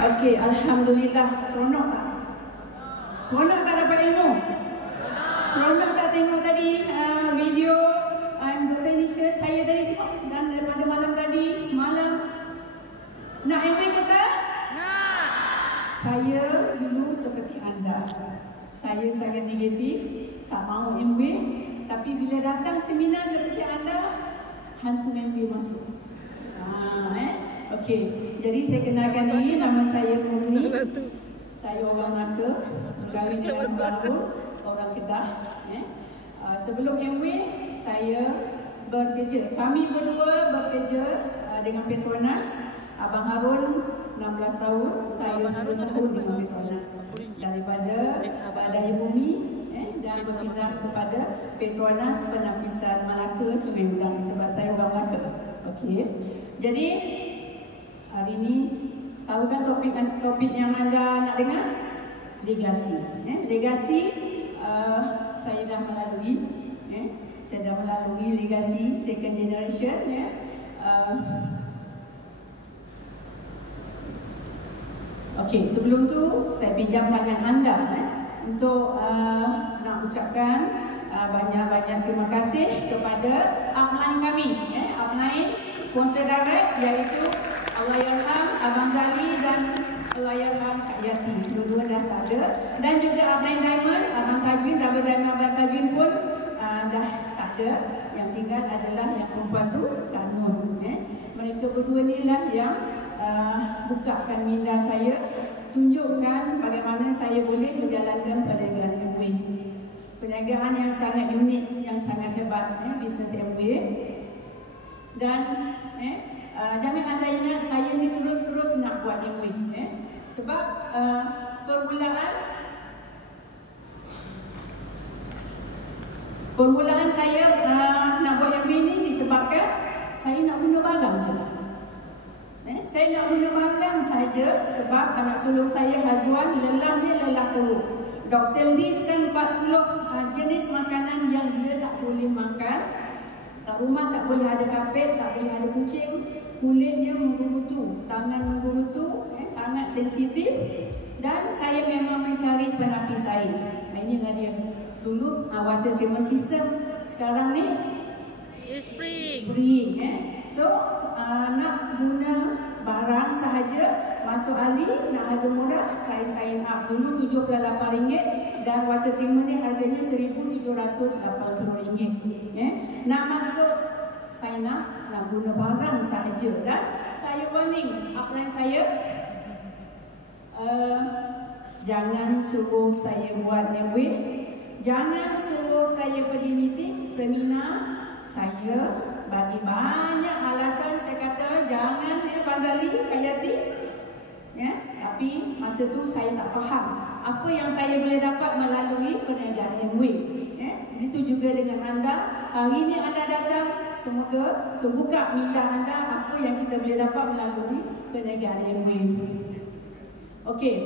Okey, Alhamdulillah. Seronok tak? Seronok tak dapat ilmu? Seronok tak tengok tadi video Dr. Nisha, saya tadi semua? Dan daripada malam tadi, semalam. Nak MB ke tak? Nak. Saya dulu seperti anda. Saya sangat negatif, tak mahu MB. Tapi bila datang seminar seperti anda, hantu MB masuk. Okey, jadi saya kenalkan diri, nama saya Murni. Saya orang Melaka, kahwin dengan baru orang Kedah. Sebelum MW, saya bekerja. Kami berdua bekerja dengan Petronas. Abang Harun 16 tahun, saya 10 tahun dengan Petronas. Daripada Daya Bumi dan berpindah kepada Petronas Penapisan Melaka Sungai Udang sebab saya orang Melaka. Okey. Jadi hari ini tahu kan topik yang anda nak dengar? Legasi. Legasi saya dah melalui. Saya dah melalui legasi second generation. Okey, sebelum tu saya pinjam tangan anda untuk nak ucapkan banyak-banyak terima kasih kepada upline kami. Upline sponsor direct iaitu Allahyarham Abang Zali dan Allahyarham Kak Yati. Dua-dua dah tak ada. Dan juga upline Diamond, Abang Tajwin, Double Diamond Abang Tajwin pun dah tak ada. Yang tinggal adalah yang perempuan tu Kak Nur. Mereka berdua ni lah yang bukakan minda saya, tunjukkan bagaimana saya boleh menjalankan perniagaan MW. Perniagaan yang sangat unik, yang sangat hebat, bisnes MW. Dan jangan anda ingat saya ni terus-terus nak buat MW. Sebab permulaan saya nak buat MW ni disebabkan saya nak guna barang je. Saya nak guna barang saja sebab anak sulung saya Hazwan lelah teruk. Doktor listkan 40 jenis makanan yang dia tak boleh makan. Kat rumah tak boleh ada kapet, tak boleh ada kucing. Kulitnya menggerutu, tangan menggerutu, sangat sensitif. Dan saya memang mencari penapis air. Inilah dia. Dulu water treatment system, sekarang ni spring. So nak guna barang sahaja, masuk Ali, nak harga murah, saya sign up dulu RM78 dan water treatment ni harganya RM1,780. Nak masuk sign up, nak guna barang sahaja. Dan saya warning upline saya, jangan suruh saya buat MW, jangan suruh saya pergi meeting, seminar. Saya bagi banyak alasan, saya kata jangan Pak Zali, Kak Yati. Tapi masa tu saya tak faham apa yang saya boleh dapat melalui perniagaan MW. Itu juga dengan anda. Hari ini anda datang, semoga terbuka minda anda apa yang kita boleh dapat melalui perniagaan MW. Okey.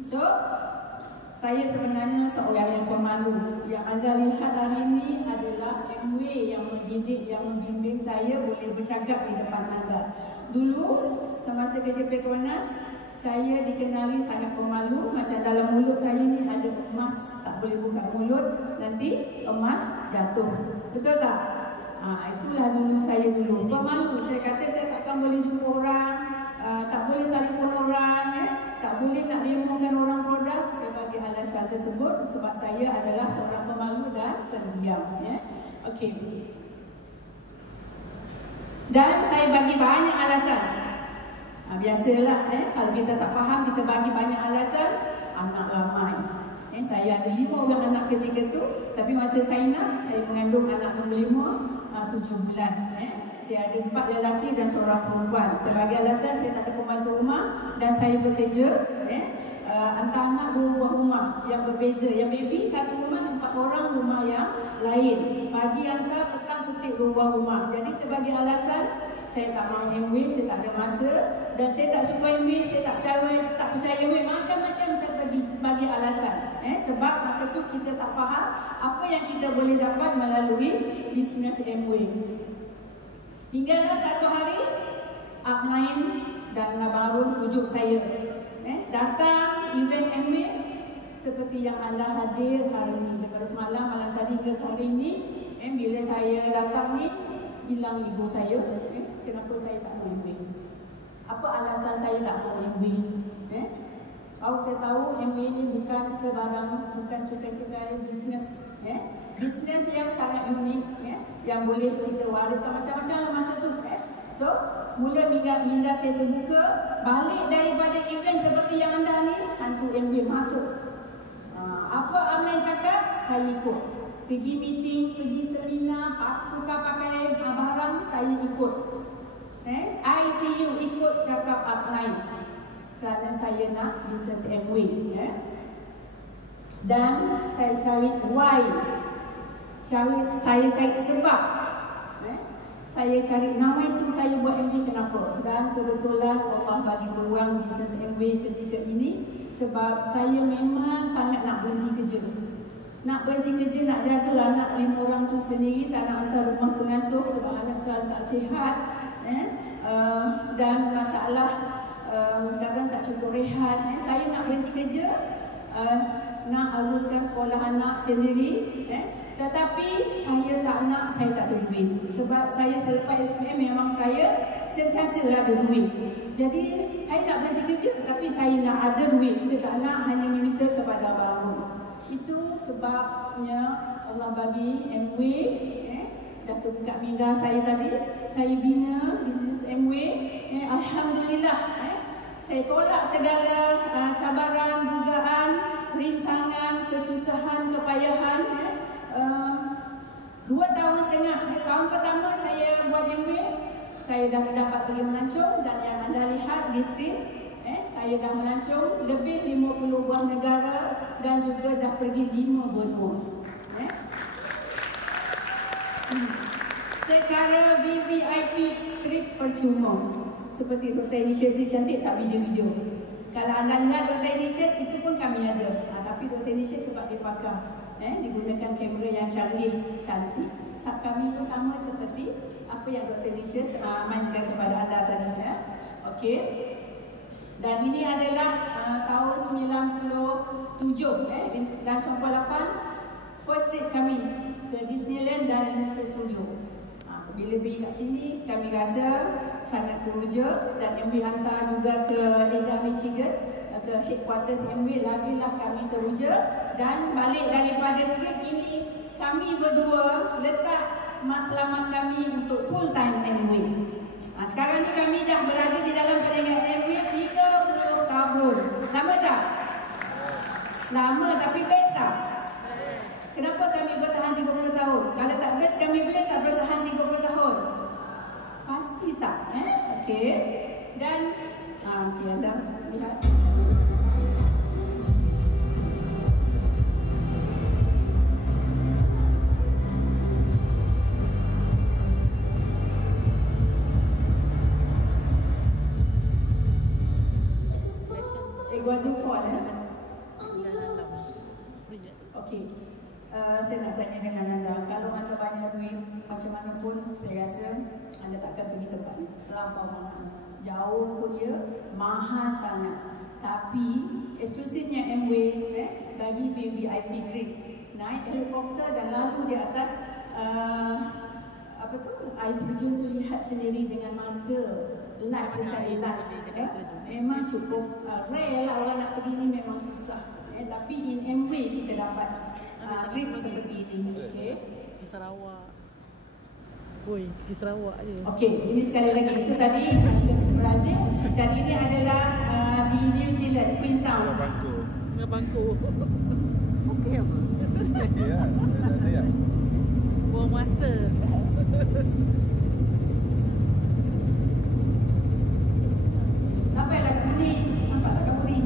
So saya sebenarnya seorang yang pemalu. Yang anda lihat hari ini adalah MW yang mendidik, yang membimbing saya boleh bercakap di depan anda. Dulu semasa kerja Petronas, saya dikenali sangat pemalu. Macam dalam mulut saya ni ada emas, tak boleh buka mulut, nanti emas jatuh. Betul tak? Itulah dulu saya dulu. Pemalu. Saya kata saya takkan boleh jumpa orang, tak boleh telefon orang, tak boleh nak demokan orang produk. Saya bagi alasan tersebut sebab saya adalah seorang pemalu dan pendiam. Okey. Dan saya bagi banyak alasan. Biasalah, kalau kita tak faham, kita bagi banyak alasan. Anak ramai. Saya ada 5 orang anak ketika tu. Tapi masa saya mengandung anak nombor 5, 7 bulan. Saya ada 4 lelaki dan seorang perempuan. Sebagai alasan saya tak ada pembantu rumah dan saya bekerja. Hantar anak 2 buah rumah yang berbeza. Yang baby satu rumah, 4 orang rumah yang lain. Pagi hantar, petang petik 2 buah rumah. Jadi sebagai alasan saya tak mahu MW, saya tak ada masa. Dan saya tak suka MW, saya tak percaya MW. Macam-macam saya bagi alasan. Sebab masa tu kita tak faham apa yang kita boleh dapat melalui bisnes MW. Hinggalah satu hari upline dan Abang Harun pujuk saya datang event MWay seperti yang anda hadir hari ini. Daripada semalam, malam tadi ke hari ini, bila saya datang ni hilang ego saya. Kenapa saya tak mau MWay? Apa alasan saya tak mau MWay? Saya tahu MWay ni bukan sebarang, bukan cekai-cekai bisnes. Bisnes yang sangat unik, yang boleh kita wariskan macam-macam lah masa tu. So, mula minda saya terbuka, balik daripada event seperti yang anda ni, hantu MWay masuk. Apa Amlan cakap, saya ikut. Pergi meeting, pergi seminar, tukar pakaian, barang, saya ikut. ICU ikut cakap upline. Kerana saya nak bisnes MWay. Dan saya cari why. Saya cari sebab. Saya cari nama itu saya buat MWay kenapa. Dan kebetulan Allah bagi peluang bisnes MWay ketika ini. Sebab saya memang sangat nak berhenti kerja. Nak berhenti kerja, nak jaga anak 5 orang tu sendiri. Tak nak hantar rumah pengasuh sebab anak selalu tak sihat. Dan masalah kadang tak cukup rehat. Saya nak berhenti kerja, nak uruskan sekolah anak sendiri. Tetapi saya tak nak, saya tak ada duit. Sebab saya selepas SPM memang saya sentiasa ada duit. Jadi saya nak berhenti kerja tapi saya nak ada duit. Saya tak nak hanya meminta kepada Abang Harun. Itu sebabnya Allah bagi MWay. Dah terbuka minda saya tadi. Saya bina bisnes MWay. Alhamdulillah. Saya tolak segala cabaran, dugaan, rintangan, kesusahan, kepayahan. 2 tahun setengah. Tahun pertama saya buat MWay, saya dah dapat pergi melancong. Dan yang anda lihat di skrin, saya dah melancong lebih 50 buah negara dan juga dah pergi 5 benua. Secara VVIP trip percuma. Seperti Dr. Elisha tu cantik tak video-video. Kalau anda lihat Dr. Elisha, itu pun kami ada. Tapi Dr. Elisha sebab dia pakar, digunakan kamera yang canggih, cantik. Kami pun sama seperti apa yang Dr. Elisha mainkan kepada anda tadi. Okey. Dan ini adalah tahun 97 dan 98 first trip kami ke Disneyland dan Universal Studio. Bila pergi kat sini, kami rasa sangat teruja dan MWay hantar juga ke Ada, Michigan, ke headquarters MWay. Lagilah kami teruja. Dan balik daripada trip ini, kami berdua letak matlamat kami untuk full time MWay. Sekarang ni kami dah berada di dalam perniagaan MWay 30 tahun. Lama tak? Lama, tapi best tak? Kenapa kami bertahan 30 tahun? Kalau tak best, kami boleh tak bertahan 30 tahun? Pasti tak. Okey. Dan okey, anda lihat. It wasn't fall, Okey. Saya nak tanya dengan anda, kalau anda banyak duit macam mana pun, saya rasa anda takkan pergi tempat ni. Terlampau mahal. Jauh pun dia, mahal sangat. Tapi eksklusifnya MWay bagi VVIP trip. Naik helikopter dan lalu di atas air terjun tu, lihat sendiri dengan mata live, secara live. Memang cukup rare lah orang nak pergi ni, memang susah. Tapi in MWay kita dapat trip seperti ini. Okay. Di Sarawak. Oi, di Sarawak je. Okey, ini sekali lagi itu tadi Brazil dan ini adalah di New Zealand, Queenstown. Dengan bangku. Okey apa? Ya, saya. Buang masa. Sampai lagi ni, nampak tak kamu ni?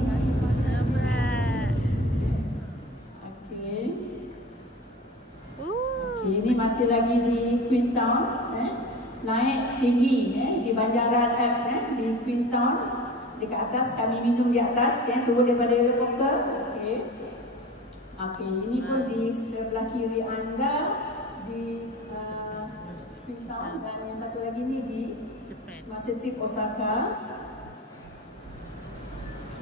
Okey, ini masih lagi di Queenstown, naik tinggi di Banjaran Alps, di Queenstown. Dekat atas, kami minum di atas, turun daripada helikopter. Okey, ini pun di sebelah kiri anda di Queenstown, dan yang satu lagi ni di semasa trip Osaka.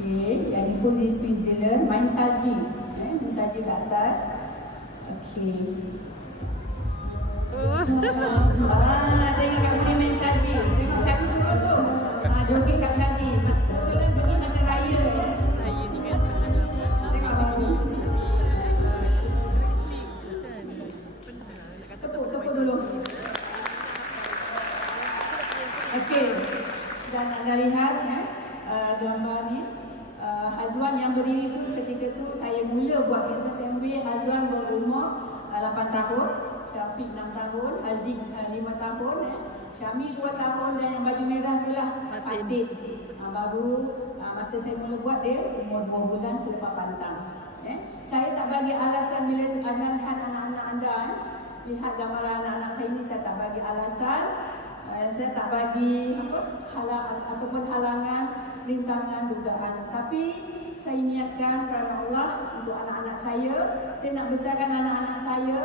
Okey, yang ni pun di Switzerland, main salji. Main salji kat atas. Okey. Tengok kat sini main salji. Tengok salji dulu tu. Joget kat salji. Kebetulan joget masa raya. Saya ni kan Tengok baru. Tepuk dulu. Okey. Dan anda lihat gambar ni. Hazwan yang berdiri tu ketika tu saya mula buat bisnes MBA. Hazwan berumur 8 tahun, Syafiq 6 tahun, Haziq 5 tahun, Syami 2 tahun dan yang baju merah tu lah Fatin. Baru masa saya mula buat dia umur 2 bulan selepas pantang. Saya tak bagi alasan bila anda lihat anak-anak anda, lihat gambar anak-anak saya ni, saya tak bagi alasan. Saya tak bagi halangan, rintangan, dugaan. Tapi saya niatkan kerana Allah untuk anak-anak saya. Saya nak besarkan anak-anak saya.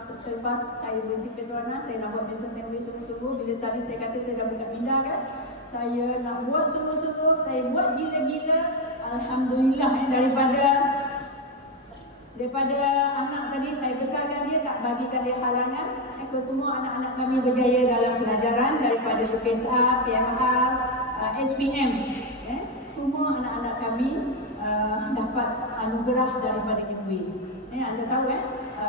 Selepas saya berhenti Petronas, saya nak buat bisnes yang sungguh-sungguh. Bila tadi saya kata saya dah buka minda kan, saya nak buat sungguh-sungguh. Saya buat gila-gila. Alhamdulillah daripada anak tadi saya besarkan dia, tak bagikan dia halangan. Semua anak-anak kami berjaya dalam pelajaran daripada UPSR, PMR, SPM. Semua anak-anak kami dapat anugerah daripada MBA. Anda tahu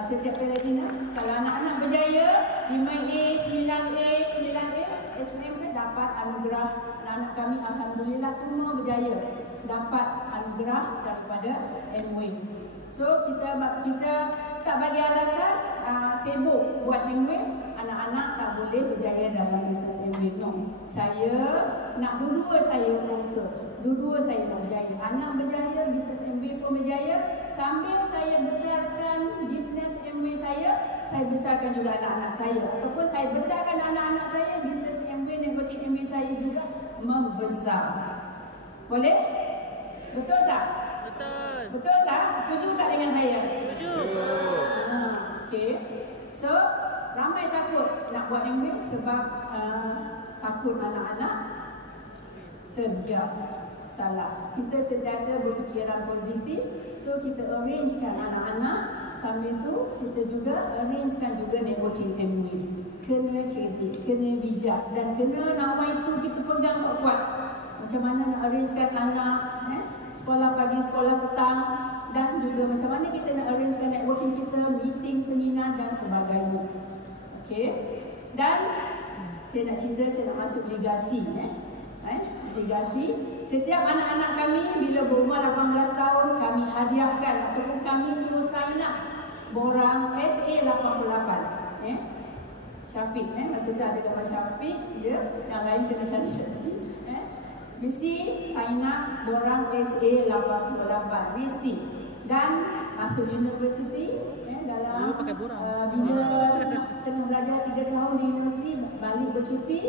setiap Filipina, kalau anak-anak berjaya 5A, 9A, 9A, SPM dapat anugerah. Anak kami alhamdulillah semua berjaya dapat anugerah daripada MBA. So kita tak bagi alasan sibuk buat MBA, anak-anak tak boleh berjaya dalam bisnes MBA. No. Saya nak dua-dua saya conquer. Dua-dua saya nak berjaya. Anak berjaya, bisnes MBA pun berjaya. Sambil saya besarkan bisnes MBA saya besarkan juga anak-anak saya. Ataupun saya besarkan anak-anak saya, bisnes MBA, networking MBA saya juga membesar. Boleh? Betul tak? Betul. Betul tak? Setuju tak dengan saya? Setuju. Okey. So, ramai takut nak buat MBA sebab takut anak-anak terjauh. Salah. Kita sentiasa berfikiran positif. So, kita arrangekan anak-anak. Sambil tu, kita juga arrangekan juga networking MBA. Kena cerdik, kena bijak dan kena nama itu kita pegang kuat. Macam mana nak arrangekan anak, sekolah pagi, sekolah petang, dan juga macam mana kita nak arrangekan networking kita, meeting, seminar dan sebagainya. Okey. Dan saya nak cerita, saya nak masuk legasi. Legasi. Setiap anak-anak kami bila berumur 18 tahun, kami hadiahkan ataupun kami suruh sign up borang SA88. Syafiq, masa tu ada gambar Syafiq je, yang lain kena Syafiq. Mesti sign up borang SA88 mesti. Dan masuk universiti dalam bila tengah belajar 3 tahun di universiti, balik bercuti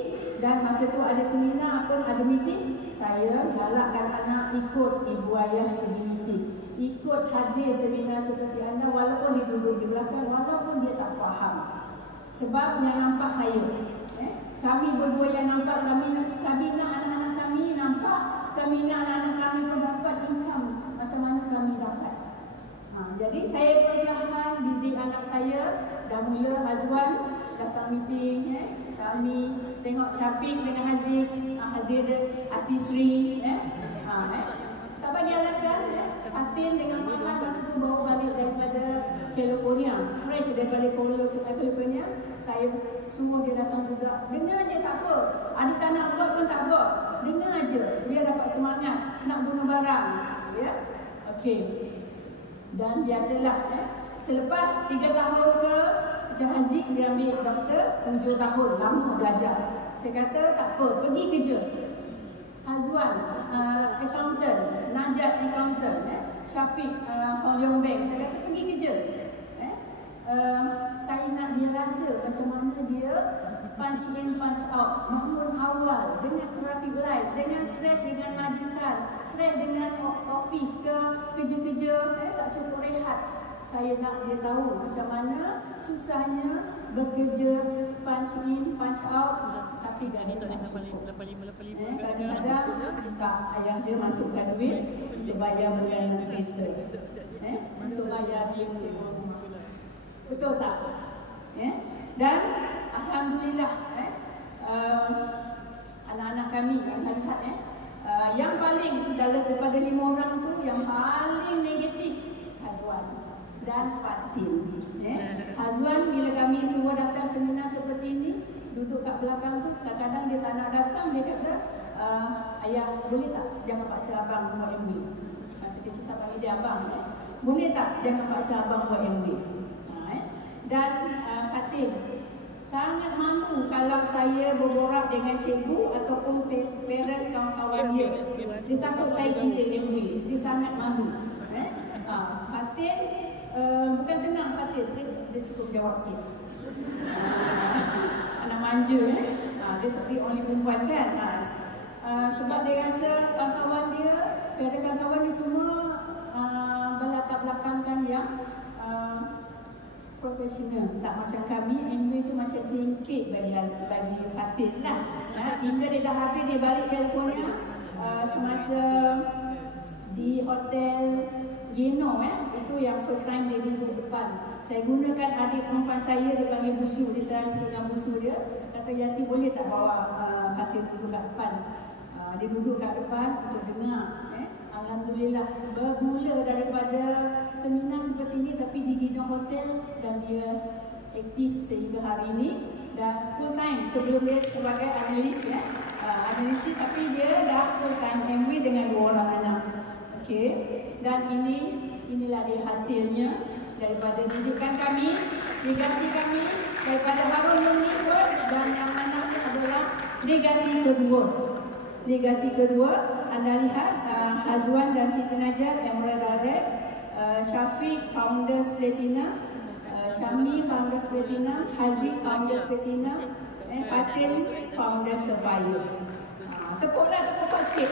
dan masa tu ada seminar pun ada meeting, saya galakkan anak ikut ibu ayah pergi meeting, ikut hadir seminar seperti anda walaupun dia duduk di belakang, walaupun dia tak faham. Sebab yang nampak saya, kami berdua yang nampak, kami nak anak-anak kami nampak, kami nak anak-anak kami pun dapat income macam mana kami dapat. Jadi saya perlahan didik anak saya. Dah mula Hazwan datang meeting, Syami, tengok Syafiq dengan Haziq hadir, Atisri, tak bagi alasan. Fatin dengan Mahan masa tu bawa balik daripada California, fresh daripada California. Saya suruh dia datang juga. Dengar je tak apa, adik tak nak buat pun tak apa, dengar je biar dapat semangat nak guna barang. Okey. Dan biasalah selepas 3 tahun ke macam Haziq, dia ambil doktor 7 tahun, lama belajar. Saya kata tak apa, pergi kerja. Hazwan accountant, Najat accountant, Syafiq Hong Leong Bank. Saya kata pergi kerja. Saya nak dia rasa macam mana dia punch in punch out, bangun awal dengan traffic light, dengan stres dengan majikan, stres dengan office ke kerja-kerja, tak cukup rehat. Saya nak dia tahu macam mana susahnya bekerja punch in punch out, tapi gaji tak cukup. Kadang-kadang minta ayah dia masukkan duit untuk bayar bulanan kereta, untuk bayar dia sewa rumah. Betul tak? Dan alhamdulillah, anak-anak kami yang lihat, yang paling daripada 5 orang tu yang paling negatif Hazwan dan Fatin. Hazwan bila kami suruh datang seminar seperti ini, duduk kat belakang tu, kadang-kadang dia tak nak datang, dia kata, ayah boleh tak jangan paksa abang buat MV. Masa kecil tak panggil dia abang, boleh tak jangan paksa abang buat MV. Dan Fatin sangat malu kalau saya berborak dengan cikgu ataupun parents kawan-kawan dia. Dia takut saya cerita MV. Dia sangat malu. Fatin, bukan senang Fatin. Dia cukup jawab sikit. Anak manja. Dia seperti only perempuan kan. Sebab dia rasa kawan-kawan dia, parents kawan-kawan dia semua berlatar belakangkan yang profesional, tak macam kami. MV tu macam singkit bagi Fatin lah. Hingga dia dah habis, dia balik California semasa di hotel Geno, itu yang first time dia duduk depan. Saya gunakan adik perempuan saya, dia panggil Busu, dia sayang sikit dengan Busu dia. Kata, Yati boleh tak bawa Fatin duduk kat depan? Dia duduk kat depan untuk dengar. Alhamdulillah, bermula daripada seminar seperti ini tapi di Gino Hotel, dan dia aktif sehingga hari ini dan full time. Sebelum dia sebagai analis, analisis, tapi dia dah full time MV dengan 2 orang anak. Okey, dan inilah dia hasilnya daripada didikan kami, legasi kami daripada Harun Universe, dan yang mana adalah legasi kedua. Legasi kedua, anda lihat Hazwan dan Siti Najar, Emerald Direct, Syafiq, Founders Platinum, Syami, Founders Platinum, Haziq, Founders Platinum, Fatin, Founders Sapphire. Tepuk sikit.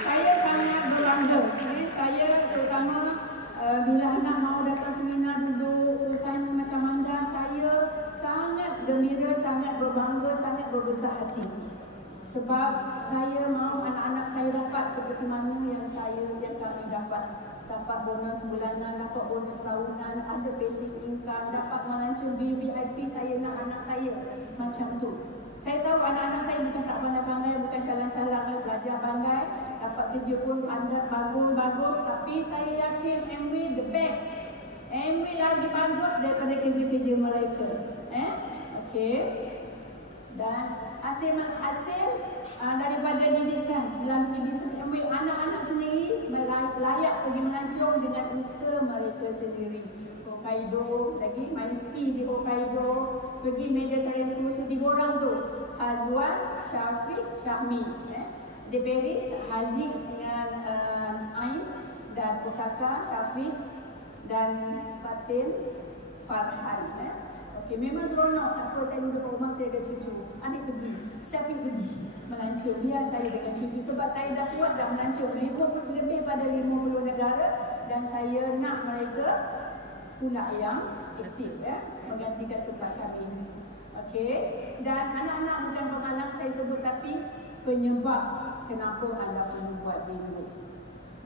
Saya sangat berbangga. Saya terutama bila anak mau datang seminar duduk full time macam anda, saya sangat gembira, sangat berbangga, sangat berbesar hati. Sebab saya mahu anak-anak saya dapat seperti mana yang kami dapat. Dapat bonus bulanan, dapat bonus tahunan, ada basic income, dapat melancong VIP. Saya nak anak saya macam tu. Saya tahu anak-anak saya bukan tak pandai-pandai, bukan calang-calang, belajar pandai, dapat kerja pun pandai, bagus-bagus. Tapi saya yakin MV the best. MV lagi bagus daripada kerja-kerja mereka. Okey. Dan hasil daripada didikan melalui bisnes MV, anak-anak sendiri layak pergi melancong dengan usaha mereka sendiri. Hokkaido, lagi main ski di Hokkaido, pergi Mediterranean Cruise, 3 orang tu, Hazwan, Syafiq, Syahmi. Di Paris, Haziq dengan Ain, dan Osaka, Syafiq, dan Fatin, Farhan. Okey, memang seronok. Tak apa, saya duduk kat rumah, saya ada cucu. Adik pergi, Syafiq pergi melancong. Biar saya dengan cucu. Sebab saya dah kuat dah melancong lebih pada 50 negara. Dan saya nak mereka pula yang aktif, menggantikan tempat kami. Okey, dan anak-anak bukan penghalang saya sebut, tapi penyebab kenapa anda perlu buat MV.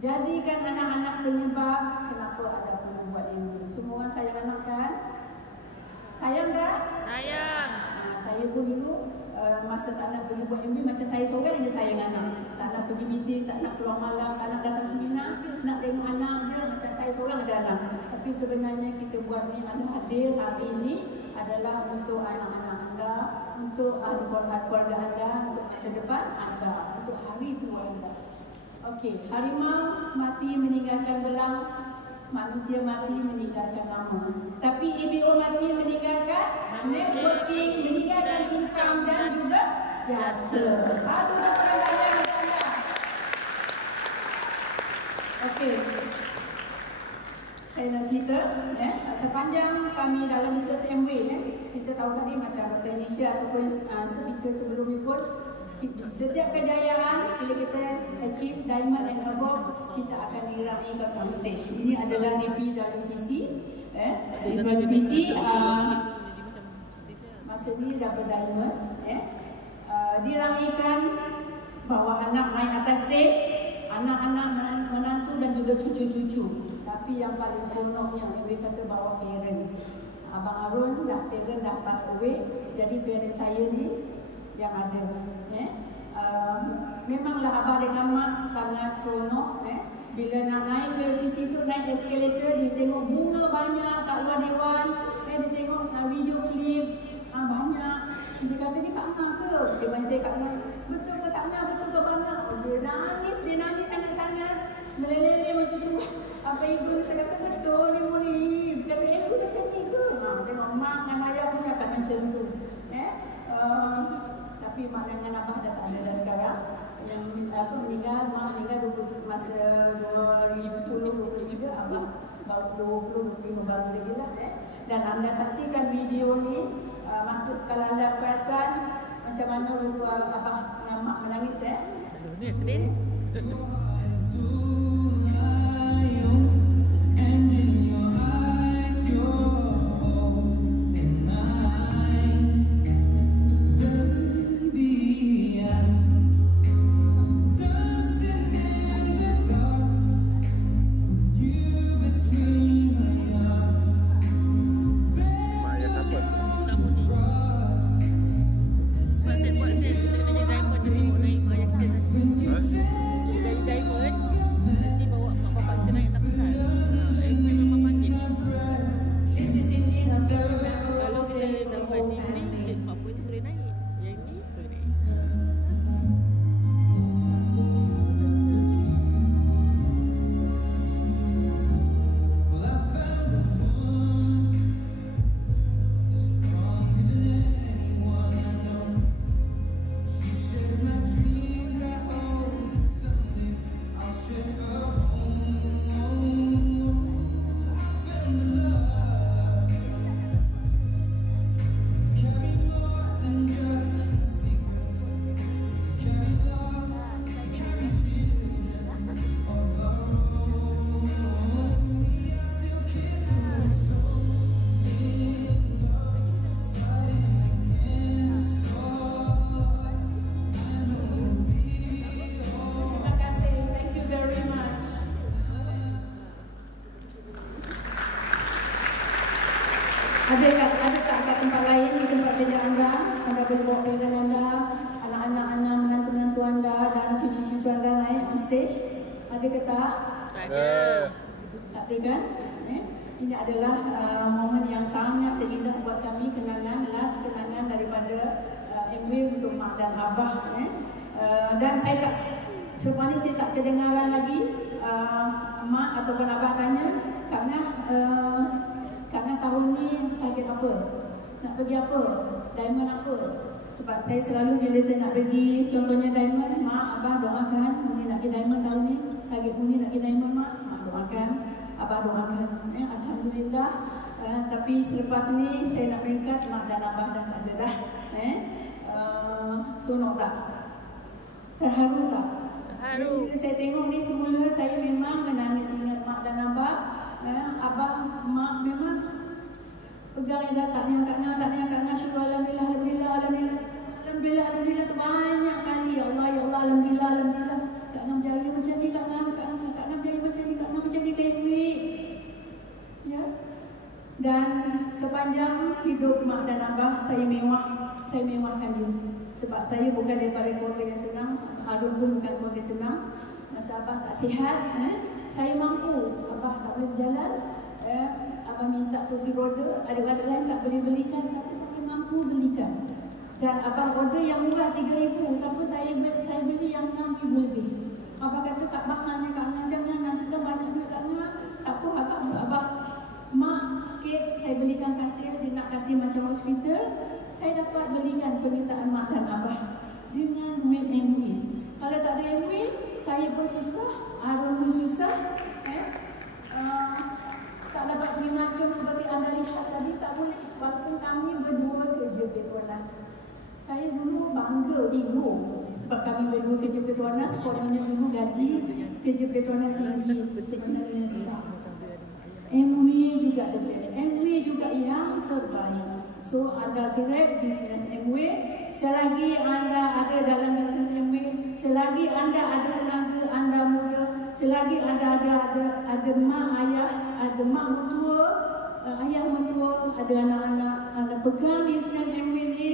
Jadikan anak-anak penyebab kenapa anda perlu buat MV. Semua orang sayang anak kan? Sayang tak? Sayang. Saya pun dulu masa tak nak pergi buat MV, macam saya seorang je sayang anak. Tak nak pergi meeting, tak nak keluar malam, tak nak datang seminar, nak tengok anak je, macam saya seorang ada anak. Tapi sebenarnya kita buat ni, anda hadir hari ini adalah untuk anak-anak anda, untuk keluarga anda, untuk masa depan anda, untuk hari tua anda. Okey, harimau mati meninggalkan belang, manusia mati meninggalkan nama. Tapi EBO mati meninggalkan networking, meninggalkan income dan juga jasa. Itu dah pertanyaan anda. Okey, saya nak cerita. Sepanjang kami dalam bisnes MV, kita tahu tadi macam Dr. Nisha ataupun speaker sebelum ni pun, setiap kejayaan bila kita achieve diamond and above, kita akan diraihkan on stage. Ini adalah DPWTC. DPWTC masa ni double diamond. Diraikan bawa anak naik atas stage, anak-anak menantu dan juga cucu-cucu. Tapi yang paling seronoknya Ewe kata bawa parents. Abang Arun parent dah pass away, jadi parent saya ni yang ada. Memanglah abah dengan mak sangat seronok. Bila nak naik PLTC tu, naik escalator, dia tengok bunga banyak kat luar dewan. Dia tengok video klip banyak. Dia kata, ni Kak Ngah ke? Dia main saya Kak Ngah. Betul ke Kak Ngah? Betul ke Bang Ngah? Dia nangis sangat-sangat. Meleleh macam tu. Apa itu? Saya kata, betul ni Muni. Dia kata, aku macam ni ke? Tengok mak dengan ayah pun cakap macam tu. Tapi mak dengan abah dah tak ada dah sekarang. Yang meninggal, mak meninggal masa 2023, abah baru 2025 baru lagi lah. Dan anda saksikan video ni, kalau anda perasan macam mana rupa abah dengan mak menangis. Aduh, ni sedih. Ada tak kat tempat lain, di tempat kerja anda boleh bawa parent anda, anak-anak anda, menantu-menantu anda dan cucu-cucu anda naik on stage? Ada ke tak? Tak ada. Tak ada kan? Ini adalah momen yang sangat terindah buat kami, kenangan, last kenangan daripada MW untuk mak dan abah. Dan saya tak, selepas ni saya tak kedengaran lagi mak ataupun abah tanya, Kak Ngah tahun ni target apa? Nak pergi apa? Diamond apa? Sebab saya selalu bila saya nak pergi, contohnya diamond, mak, abah doakan Muni nak pergi diamond tahun ni. Target Muni nak pergi diamond, mak doakan, abah doakan. Alhamdulillah. Tapi selepas ni saya nak peringkat, mak dan abah dah tak ada dah. Seronok tak? Terharu tak? Terharu. Bila saya tengok ni semula, saya memang menangis ingat mak dan abah. Abah, mak memang pegang edah taknya Kak Ngah, syukur alhamdulillah tu banyak kali. Ya Allah, alhamdulillah. Kak Ngah berjaya macam ni, Kak Ngah berjaya macam ni, Kak Ngah macam ni, baby. Ya. Dan sepanjang hidup mak dan abah, saya mewahkan dia. Sebab saya bukan daripada keluarga yang senang, Arun pun bukan keluarga senang. Masa abah tak sihat, saya mampu. Abah tak boleh berjalan, abah minta kursi roda, adik-adik lain tak boleh belikan, tapi saya mampu belikan. Dan abang order yang murah 3,000, tapi saya beli yang 6,000 lebih. Abah kata, Kak mahalnya Kak Ngah, jangan, nanti kan banyak duit Kak Ngah. Tak apa, abah untuk abah. Mak sakit, saya belikan katil, dia nak katil macam hospital. Saya dapat belikan permintaan mak dan abah dengan duit MW. Kalau tak ada MW, saya pun susah, Arun pun susah. Tak dapat pergi macam seperti anda lihat tadi, tak boleh. Walaupun kami berdua kerja Petronas. Saya dulu bangga, ego. Sebab kami berdua kerja Petronas, kononnya dulu gaji kerja Petronas tinggi. Sebenarnya tak. MW juga the best. MW juga yang terbaik. So anda grab bisnes Amway. Selagi anda ada dalam bisnes Amway, selagi anda ada tenaga, anda muda, selagi anda ada mak ayah, ada mak mentua, ayah mentua, ada anak-anak, anda pegang bisnes Amway ni,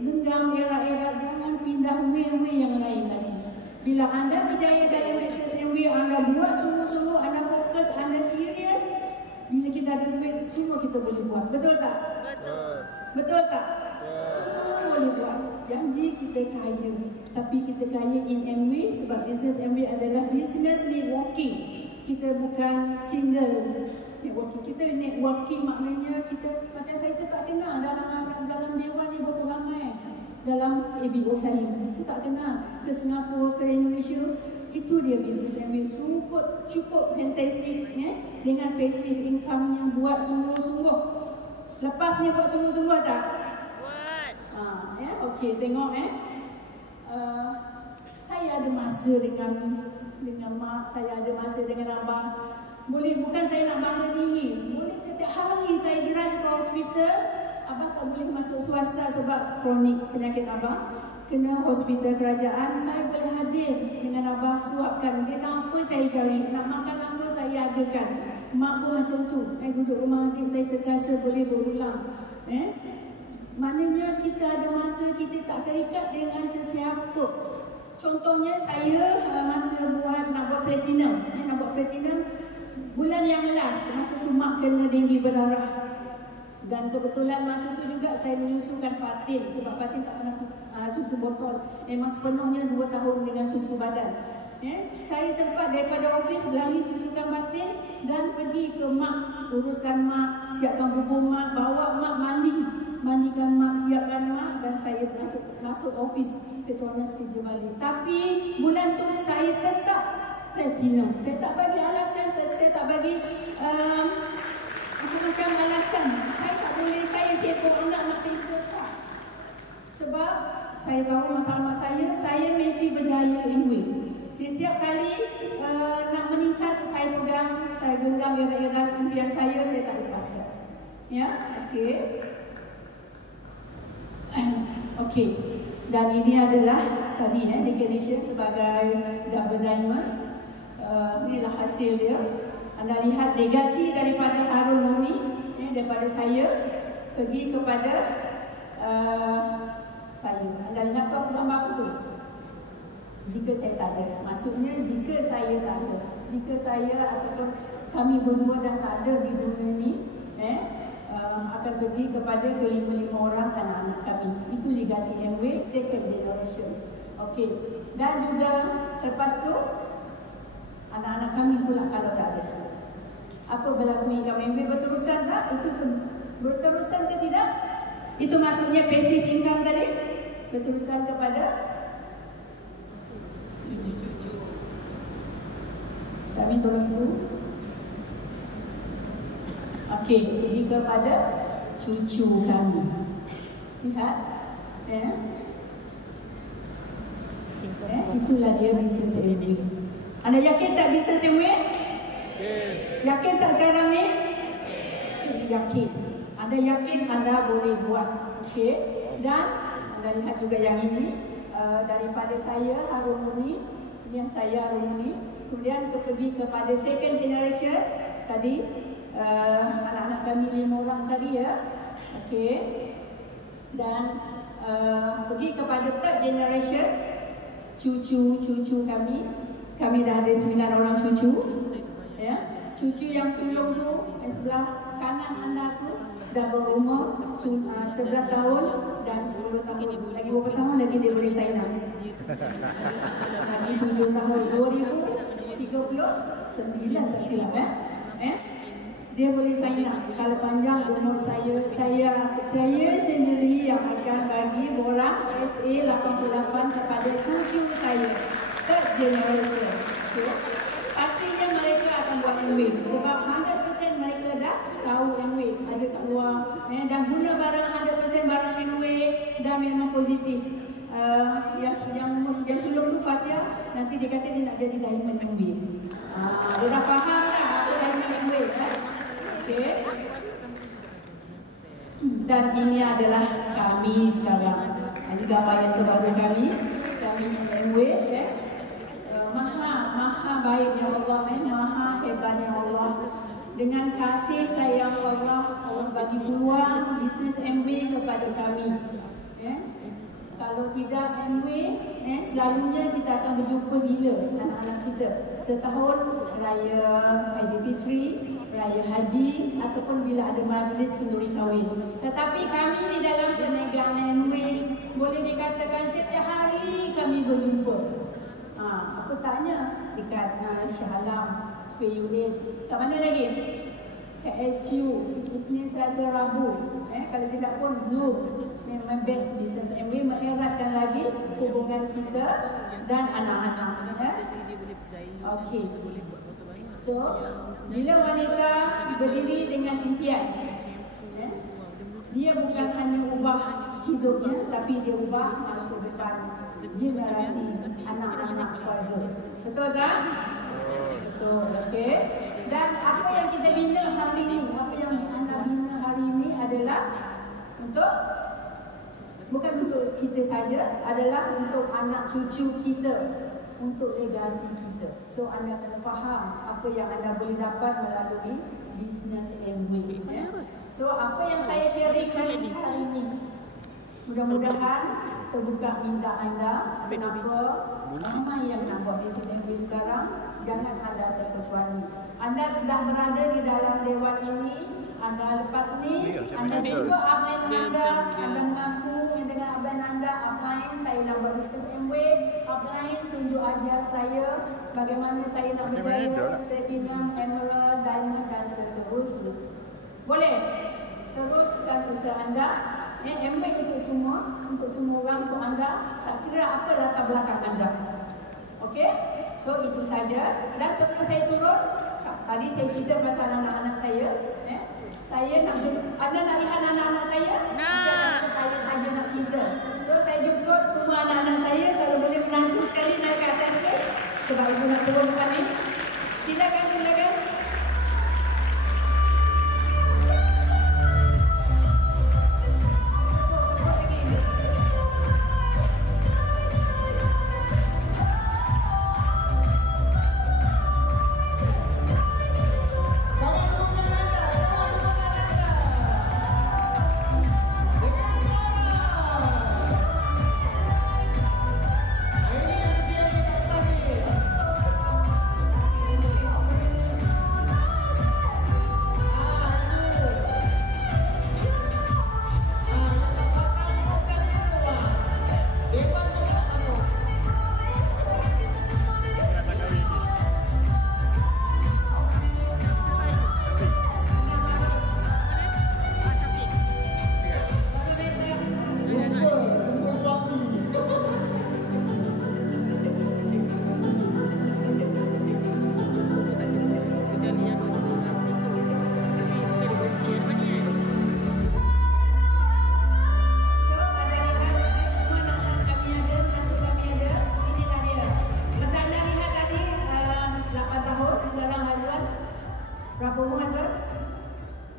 genggam era-era, jangan pindah way yang lain lagi. Bila anda berjaya dalam bisnes Amway, anda buat sungguh-sungguh, anda fokus, anda serius, bila kita ada duit, semua kita boleh buat. Betul tak? Betul tak? Semua boleh buat. Janji kita kaya, tapi kita kaya in Amway sebab bisnes Amway adalah bisnes networking. Kita bukan single networking. Kita networking maknanya kita, macam saya tak kenal dalam dewan ni berapa ramai dalam ABO saya tak kenal. Ke Singapura, ke Indonesia, itu dia bisnes Amway. Cukup fantastic dengan passive income-nya, buat sungguh-sungguh. Lepas ni buat sungguh-sungguh tak? Buat. Okey, tengok saya ada masa dengan mak, saya ada masa dengan abah. Bukan saya nak bangga diri. Boleh setiap hari saya drive ke hospital. Abah tak boleh masuk swasta sebab kronik penyakit abah. Kena hospital kerajaan, saya boleh hadir dengan abah, suapkan. Dia nak apa saya cari, nak makan apa saya adakan. Mak pun macam tu. Duduk rumah adik saya sekasa boleh berulang. Maknanya kita ada masa, kita tak terikat dengan sesiapa. Contohnya saya masa nak buat platinum. Nak buat platinum bulan yang last, masa tu mak kena denggi berdarah. Dan kebetulan masa tu juga saya menyusukan Fatin. Sebab Fatin tak pernah susu botol. Memang sepenuhnya 2 tahun dengan susu badan. Saya sempat daripada ofis lari susukan Fatin dan pergi ke mak, uruskan mak, siapkan bubur mak, bawa mak mandikan mak, siapkan mak, dan saya masuk ofis Petronas kerja balik. Tapi bulan tu saya tetap platinum. Saya tak bagi alasan, saya tak bagi macam-macam alasan. Saya tak boleh, saya sibuk anak pesa tak. Sebab saya tahu matlamat saya mesti berjaya Amway. Setiap kali nak meningkat, saya pegang, saya genggam era-era impian saya tak lepaskan. Okey. Okey. Dan ini adalah tadi recognition sebagai Double Diamond. Inilah hasil dia. Anda lihat legasi daripada Harun Muni, daripada saya pergi kepada saya. Anda lihat apa gambar aku tu? Jika saya tak ada, maksudnya jika saya tak ada, jika saya ataupun kami berdua dah tak ada di dunia ni, akan pergi kepada ke-5 orang anak-anak kami. Itu legasi Amway second generation. Okey. Dan juga selepas tu anak-anak kami pula kalau tak ada. Apa berlaku income Amway berterusan tak? Itu berterusan ke tidak? Itu maksudnya passive income tadi berterusan kepada cucu-cucu. Kami tolong ibu. Okey, pergi kepada cucu kami. Lihat, itulah dia bisnes Amway. Anda yakin tak bisnes Amway? Yakin tak sekarang ni? Yakin. Anda yakin anda boleh buat. Okey. Dan anda lihat juga yang ini daripada saya Harun Muni. Ini yang saya Harun Muni. Kemudian pergi kepada second generation tadi, anak-anak kami 5 orang tadi ya. Okey. Dan pergi kepada third generation, cucu-cucu kami. Kami dah ada 9 orang cucu. Ya. Cucu yang sulung tu sebelah kanan anda tu dah berumur 11 tahun dan 10 tahun. Lagi berapa tahun lagi dia boleh sign up? Lagi 7 tahun. 2039 tak silap dia boleh sign up. Kalau panjang umur saya sendiri yang akan bagi borang SA88 kepada cucu saya. Third generation. Okay. Pastinya mereka akan buat Amway sebab 100% mereka dah tahu Amway ada kat luar dan guna barang 100% barang Amway dan memang positif. Yang sulung tu Fatia, nanti dia kata dia nak jadi diamond Amway. Dia dah faham dah apa diamond Amway. Okay. Dan ini adalah kami sekarang. Ini gambar yang terbaru kami MW. Maha baiknya Allah, maha hebatnya Allah. Dengan kasih sayang Allah, Allah bagi peluang bisnes MW kepada kami. Kalau tidak MW, selalunya kita akan berjumpa bila anak-anak kita? Setahun raya Aidilfitri, raya haji, ataupun bila ada majlis kenduri kahwin. Tetapi kami di dalam perniagaan MW boleh dikatakan setiap hari kami berjumpa. Apa taknya? Dekat Shah Alam, SPU8. Kat mana lagi? Kat HQ, Senin, Selasa, Rabu. Kalau tidak pun Zoom. Memang best business MW mengeratkan lagi hubungan kita dan anak-anak. Okey. So, bila wanita berdiri dengan impian, dia bukan hanya ubah hidupnya, tapi dia ubah masa depan generasi anak-anak keluarga. Betul tak? Betul. Okey. Dan apa yang kita bina hari ini, apa yang anda bina hari ini adalah bukan untuk kita saja, adalah untuk anak cucu kita, untuk legasi kita. So anda kena faham apa yang anda boleh dapat melalui bisnes MW. So apa yang saya sharing hari ini, mudah-mudahan terbuka minda anda. Kenapa ramai yang nak buat bisnes MW sekarang? Jangan anda terkecuali. Anda dah berada di dalam dewan ini. Anda lepas ni, anda jumpa abang anda, anda mengaku dengan abang anda, abang saya nak buat bisnes MW, abang tunjuk ajar saya bagaimana saya nak berjaya, platinum, emerald, diamond dan seterusnya. Boleh? Teruskan usaha anda. MW untuk semua orang, untuk anda, tak kira apa latar belakang anda. Okey? So itu saja. Dan sebelum saya turun, tadi saya cerita pasal anak-anak saya. Saya nak jemput. Anda nak lihat anak-anak saya? Nak. Saya saja nak cerita. So saya jemput semua anak-anak saya. Kalau boleh menantu sekali naik ke atas stage. Sebab ibu nak turun depan ni. Silakan.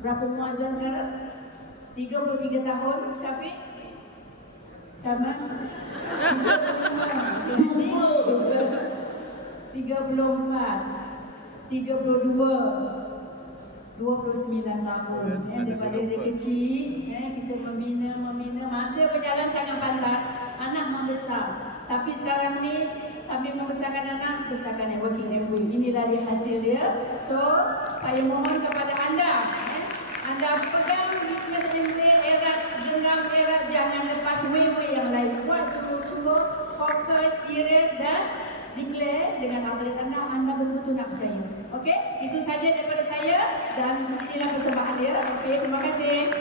Berapa umur Azwan sekarang? 33 tahun. Syafiq? Sama? 34, 32, 29 tahun. Daripada dia kecil, kita membina. Masa berjalan sangat pantas, anak membesar. Tapi sekarang ni, sambil membesarkan anak, besarkan networking MW. Inilah dia hasil dia. So, saya mohon kepada anda, anda pegang bisnes MW, genggam erat, jangan lepas way yang lain. Buat sungguh-sungguh, fokus, serius dan declare dengan outlet anda betul-betul nak percaya. Okey? Itu saja daripada saya dan inilah persembahan dia. Okey, terima kasih.